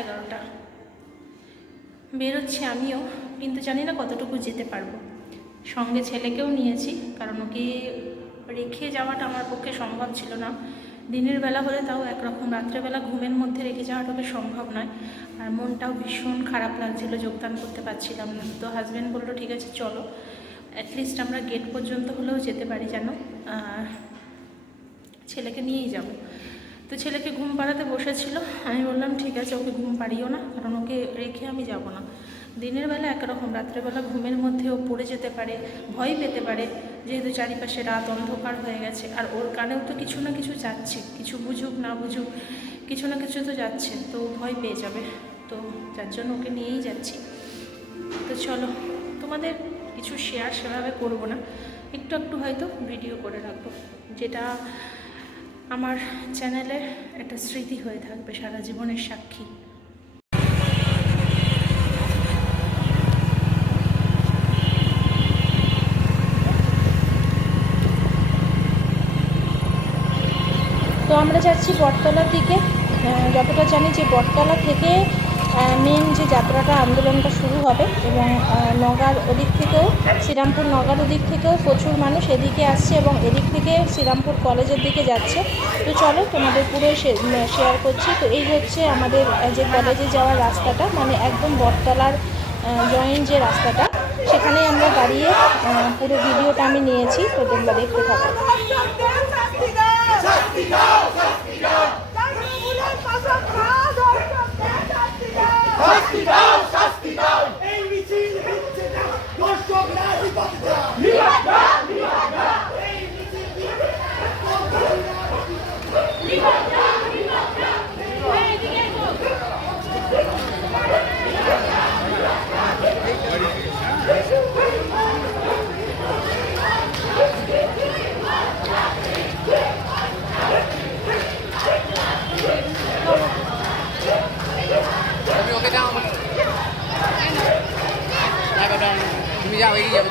11:30 বেরোচ্ছি আমিও, কিন্তু জানি না কতটুকু যেতে পারবো। সঙ্গে ছেলেকেও নিয়েছি, কারণ ওকে রেখে যাওয়াটা আমার পক্ষে সম্ভব ছিল না। দিনের বেলা হলে তাও একরকম, রাত্রেবেলা ঘুমের মধ্যে রেখে যাওয়াটা সম্ভব নয়। আর মনটাও ভীষণ খারাপ লাগছিল, যোগদান করতে পারছিলাম না। তো হাজব্যান্ড বললো ঠিক আছে চলো, অ্যাটলিস্ট আমরা গেট পর্যন্ত হলেও যেতে পারি, যেন ছেলেকে নিয়েই যাব। তো ছেলেকে ঘুম পাড়াতে বসেছিল, আমি বললাম ঠিক আছে ওকে ঘুম পাড়িও না, কারণ ওকে রেখে আমি যাব না। দিনের বেলা একরকম, রাত্রেবেলা ঘুমের মধ্যে ও পড়ে যেতে পারে, ভয় পেতে পারে, যেহেতু চারিপাশে রাত অন্ধকার হয়ে গেছে। আর ওর কানেও তো কিছু না কিছু যাচ্ছে, কিছু বুঝুক না বুঝুক কিছু না কিছু তো যাচ্ছে, তো ভয় পেয়ে যাবে। তো যার জন্য ওকে নিয়েই যাচ্ছি। তো চলো, তোমাদের কিছু শেয়ার সেভাবে করবো না, একটু একটু হয়তো ভিডিও করে রাখবো, যেটা আমার চ্যানেলে একটা স্মৃতি হয়ে থাকবে, সারা জীবনের সাক্ষী। তো আমরা যাচ্ছি বটতলার দিকে। যতটা জানি যে বটতলা থেকে মেন যে যাত্রাটা, আন্দোলনটা শুরু হবে, এবং নগার ওদিক থেকেও, শ্রীরামপুর নগার ওদিক থেকেও প্রচুর মানুষ এদিকে আসছে, এবং এদিক থেকে শ্রীরামপুর কলেজের দিকে যাচ্ছে। তো চলো তোমাদের পুরো শেয়ার করছি। তো এই হচ্ছে আমাদের যে কলেজে যাওয়ার রাস্তাটা, মানে একদম বটতলার জয়েন্ট যে রাস্তাটা, সেখানেই আমরা দাঁড়িয়ে পুরো ভিডিওটা আমি নিয়েছি। তো তোমরা দেখতে থাকো। তুমি যাও এই যাবে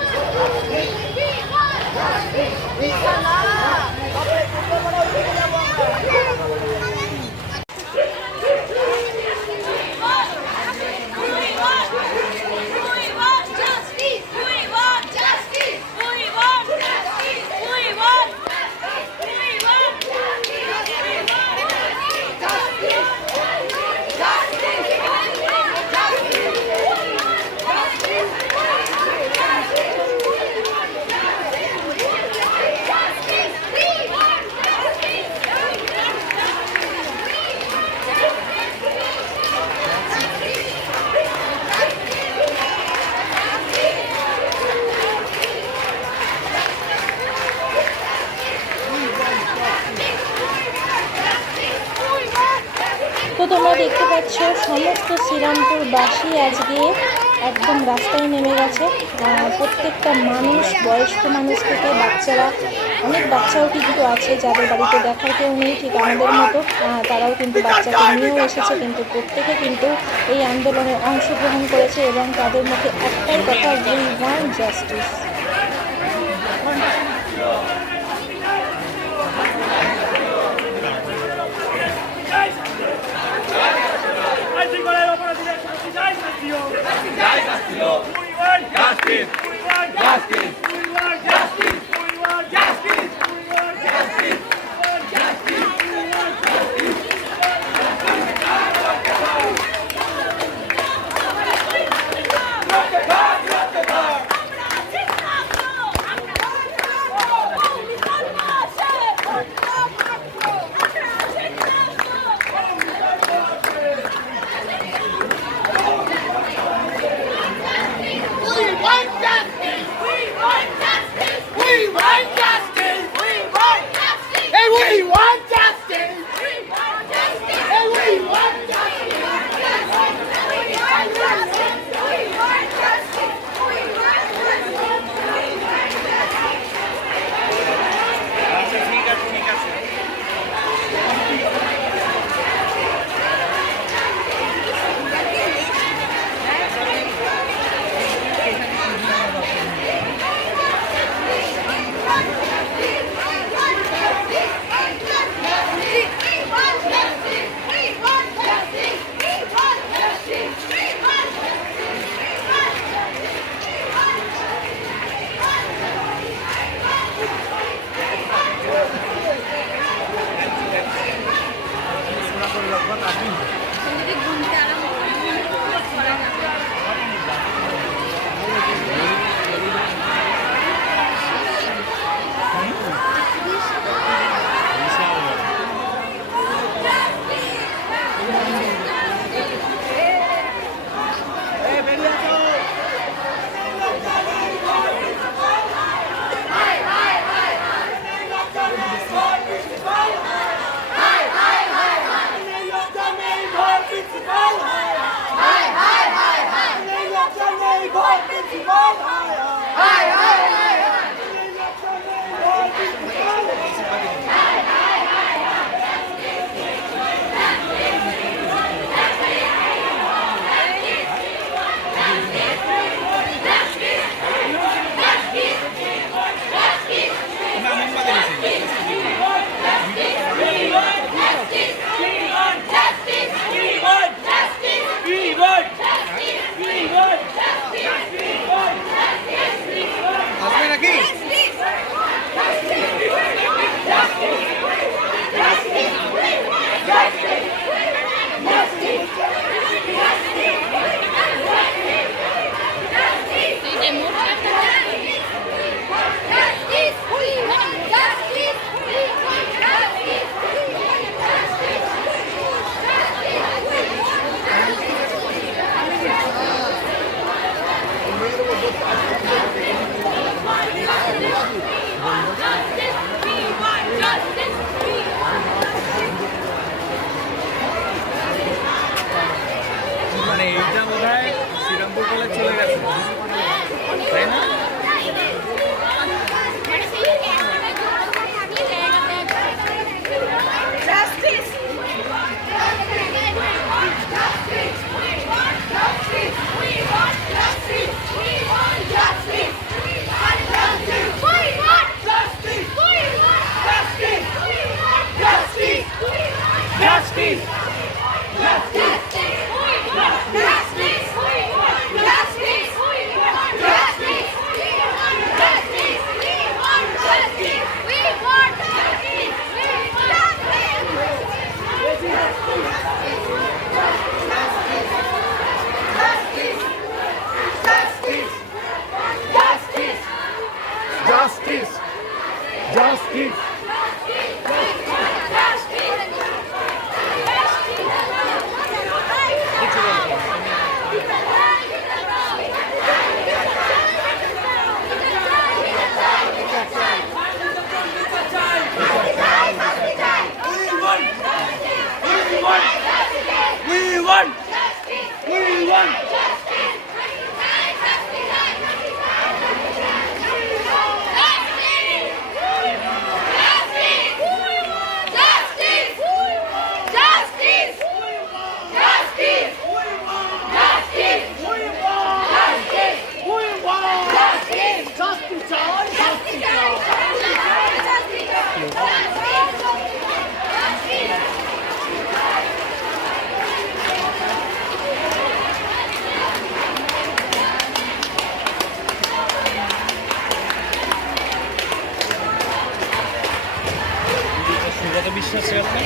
তো তোমরা দেখতে পাচ্ছ সমস্ত শ্রীরামপুরবাসী আজকে একদম রাস্তায় নেমে গেছে। প্রত্যেকটা মানুষ, বয়স্ক মানুষ থেকে বাচ্চারা, অনেক বাচ্চাও কিন্তু আছে যাদের বাড়িতে দেখার কেউ নেই, ঠিক আমাদের মতো, তারাও কিন্তু বাচ্চাকে নিয়েও এসেছে। কিন্তু প্রত্যেকে কিন্তু এই আন্দোলনে অংশগ্রহণ করেছে, এবং তাদের মুখে একটাই কথা, উই ওয়ান্ট জাস্টিস। আসবে নাকি? মানে এইটা বোধ হয় শ্রীরামপুর কলেজ চলে গেছে, তাই না? Justice! Justice! We want! We want! Sugata বিশ্বাস আছে আপনার?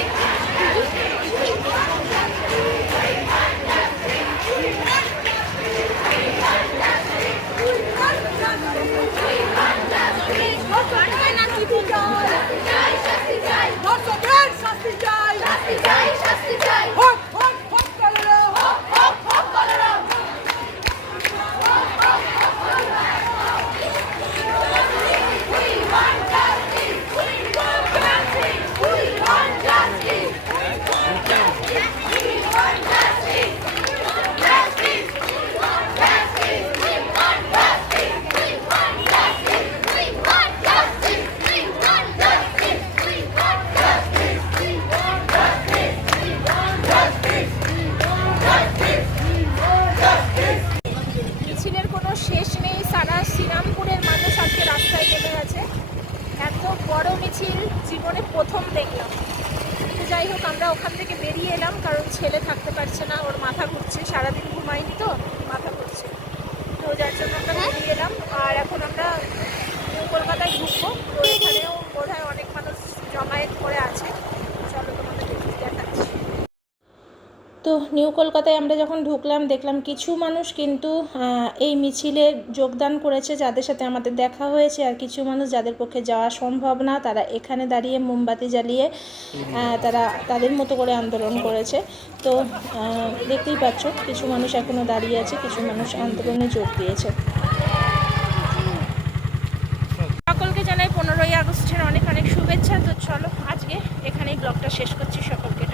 মিছিলের কোনো শেষ নেই, সারা শ্রীরামপুরের মানুষ আজকে রাস্তায় নেমে গেছে। এত বড় মিছিল জীবনে প্রথম দেখলাম। তো যাই হোক, আমরা ওখান থেকে বেরিয়ে এলাম, কারণ ছেলে থাকতে পারছে না, ওর মাথা ঘুরছে, সারাদিন ঘুমায়নি তো মাথা ঘুরছে, তো যার জন্য আমরা বেরিয়ে এলাম। আর এখন আমরা নিউ কলকাতায় ঢুকবো, তো এখানেও বোধ হয় অনেক মানুষ জমায়েত করে আছে। চলো তোমাদের দেখাচ্ছি। তো নিউ কলকাতায় আমরা যখন ঢুকলাম দেখলাম কিছু মানুষ কিন্তু এই মিছিলে যোগদান করেছে, যাদের সাথে আমাদের দেখা হয়েছে, আর কিছু মানুষ যাদের পক্ষে যাওয়া সম্ভব না, তারা এখানে দাঁড়িয়ে মোমবাতি জ্বালিয়ে তারা তাদের মতো করে আন্দোলন করেছে। তো দেখতেই পাচ্ছ কিছু মানুষ এখনও দাঁড়িয়ে আছে, কিছু মানুষ আন্দোলনে যোগ দিয়েছে। সকলকে জানাই 15ই আগস্টের অনেক অনেক শুভেচ্ছা। তো চলো আজকে এখানেই ব্লগটা শেষ করছি, সকলকে।